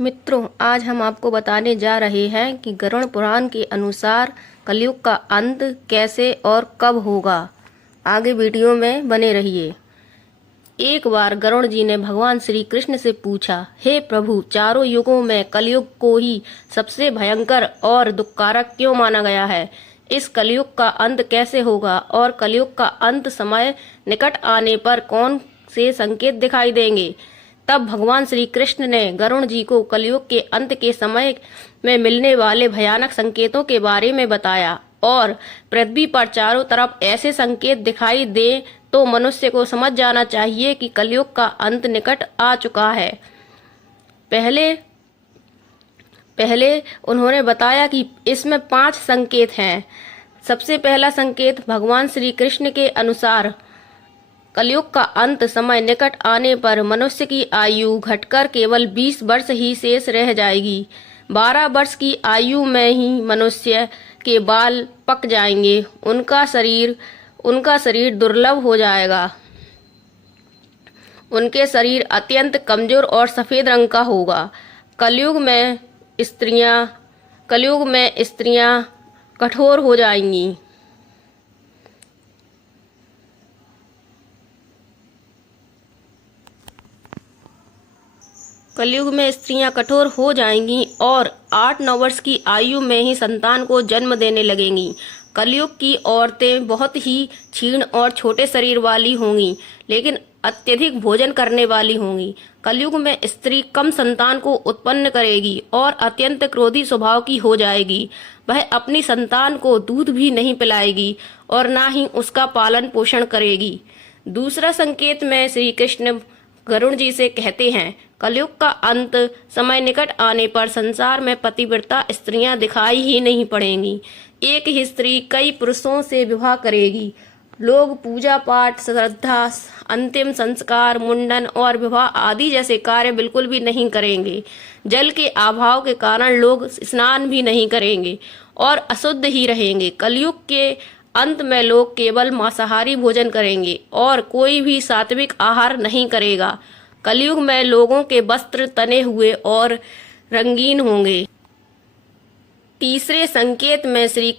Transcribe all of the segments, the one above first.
मित्रों, आज हम आपको बताने जा रहे हैं कि गरुड़ पुराण के अनुसार कलयुग का अंत कैसे और कब होगा। आगे वीडियो में बने रहिए। एक बार गरुड़ जी ने भगवान श्री कृष्ण से पूछा, हे प्रभु, चारों युगों में कलयुग को ही सबसे भयंकर और दुखकारक क्यों माना गया है? इस कलयुग का अंत कैसे होगा और कलयुग का अंत समय निकट आने पर कौन से संकेत दिखाई देंगे? तब भगवान श्री कृष्ण ने गरुड़ जी को कलयुग के अंत के समय में मिलने वाले भयानक संकेतों के बारे में बताया और पृथ्वी पर चारों तरफ ऐसे संकेत दिखाई दे तो मनुष्य को समझ जाना चाहिए कि कलयुग का अंत निकट आ चुका है। पहले उन्होंने बताया कि इसमें 5 संकेत हैं। सबसे पहला संकेत भगवान श्री कृष्ण के अनुसार कलयुग का अंत समय निकट आने पर मनुष्य की आयु घटकर केवल 20 वर्ष ही शेष रह जाएगी। 12 वर्ष की आयु में ही मनुष्य के बाल पक जाएंगे, उनका शरीर दुर्लभ हो जाएगा, उनके शरीर अत्यंत कमजोर और सफेद रंग का होगा। कलयुग में स्त्रियां कठोर हो जाएंगी। कलयुग में स्त्रियां कठोर हो जाएंगी और 8-9 वर्ष की आयु में ही संतान को जन्म देने लगेंगी। कलयुग की औरतें बहुत ही क्षीण और छोटे शरीर वाली होंगी, लेकिन अत्यधिक भोजन करने वाली होंगी। कलयुग में स्त्री कम संतान को उत्पन्न करेगी और अत्यंत क्रोधी स्वभाव की हो जाएगी। वह अपनी संतान को दूध भी नहीं पिलाएगी और ना ही उसका पालन पोषण करेगी। दूसरा संकेत में श्री कृष्ण गरुड़ जी से कहते हैं, कलयुग का अंत समय निकट आने पर संसार में पतिव्रता स्त्रियां दिखाई ही नहीं पड़ेंगी। एक ही स्त्री कई पुरुषों से विवाह करेगी। लोग पूजा पाठ, श्रद्धा, अंतिम संस्कार, मुंडन और विवाह आदि जैसे कार्य बिल्कुल भी नहीं करेंगे। जल के अभाव के कारण लोग स्नान भी नहीं करेंगे और अशुद्ध ही रहेंगे। कलयुग के अंत में लोग केवल मांसाहारी भोजन करेंगे और कोई भी सात्विक आहार नहीं करेगा। कलयुग में लोगों के वस्त्र तने हुए और रंगीन होंगे। तीसरे संकेत में श्री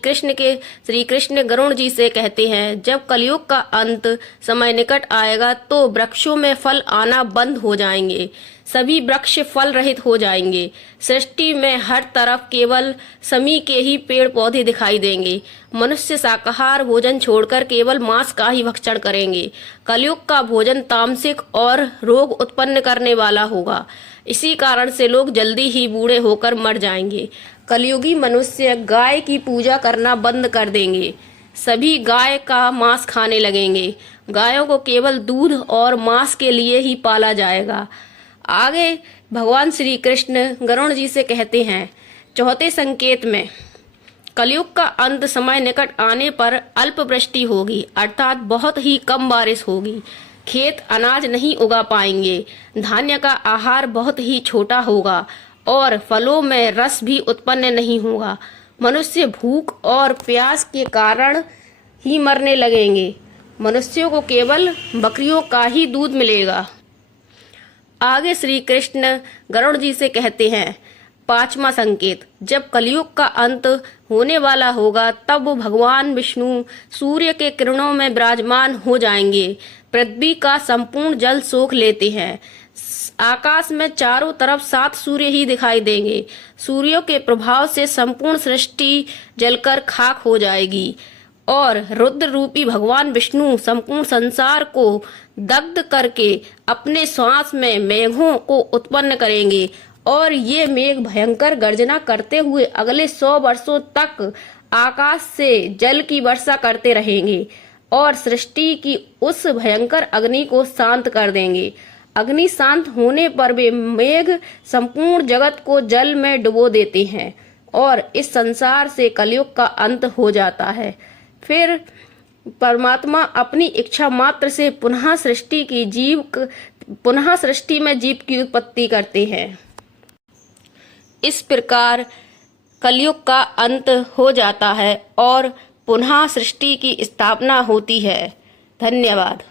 कृष्ण गरुड़ जी से कहते हैं, जब कलयुग का अंत समय निकट आएगा तो वृक्षों में फल आना बंद हो जाएंगे। सभी वृक्ष फल रहित हो जाएंगे। सृष्टि में हर तरफ केवल समी के ही पेड़ पौधे दिखाई देंगे। मनुष्य शाकाहार भोजन छोड़कर केवल मांस का ही भक्षण करेंगे। कलयुग का भोजन तामसिक और रोग उत्पन्न करने वाला होगा। इसी कारण से लोग जल्दी ही बूढ़े होकर मर जाएंगे। कलयुगी मनुष्य गाय की पूजा करना बंद कर देंगे। सभी गाय का मांस खाने लगेंगे। गायों को केवल दूध और मांस के लिए ही पाला जाएगा। आगे भगवान श्री कृष्ण गरुड़ जी से कहते हैं, चौथे संकेत में कलयुग का अंत समय निकट आने पर अल्प वृष्टि होगी, अर्थात बहुत ही कम बारिश होगी। खेत अनाज नहीं उगा पाएंगे। धान्य का आहार बहुत ही छोटा होगा और फलों में रस भी उत्पन्न नहीं होगा। मनुष्य भूख और प्यास के कारण ही मरने लगेंगे। मनुष्यों को केवल बकरियों का ही दूध मिलेगा। आगे श्री कृष्ण गरुड़ जी से कहते हैं, 5वां संकेत, जब कलयुग का अंत होने वाला होगा तब भगवान विष्णु सूर्य के किरणों में विराजमान हो जाएंगे। पृथ्वी का संपूर्ण जल सोख लेते हैं। आकाश में चारों तरफ 7 सूर्य ही दिखाई देंगे। सूर्यों के प्रभाव से संपूर्ण सृष्टि जलकर खाक हो जाएगी और रुद्र रूपी भगवान विष्णु संपूर्ण संसार को दग्ध करके अपने श्वास में मेघों को उत्पन्न करेंगे और ये मेघ भयंकर गर्जना करते हुए अगले 100 वर्षों तक आकाश से जल की वर्षा करते रहेंगे और सृष्टि की उस भयंकर अग्नि को शांत कर देंगे। अग्नि शांत होने पर वे मेघ संपूर्ण जगत को जल में डुबो देते हैं और इस संसार से कलयुग का अंत हो जाता है। फिर परमात्मा अपनी इच्छा मात्र से पुनः सृष्टि में जीव की उत्पत्ति करते हैं। इस प्रकार कलयुग का अंत हो जाता है और पुनः सृष्टि की स्थापना होती है। धन्यवाद।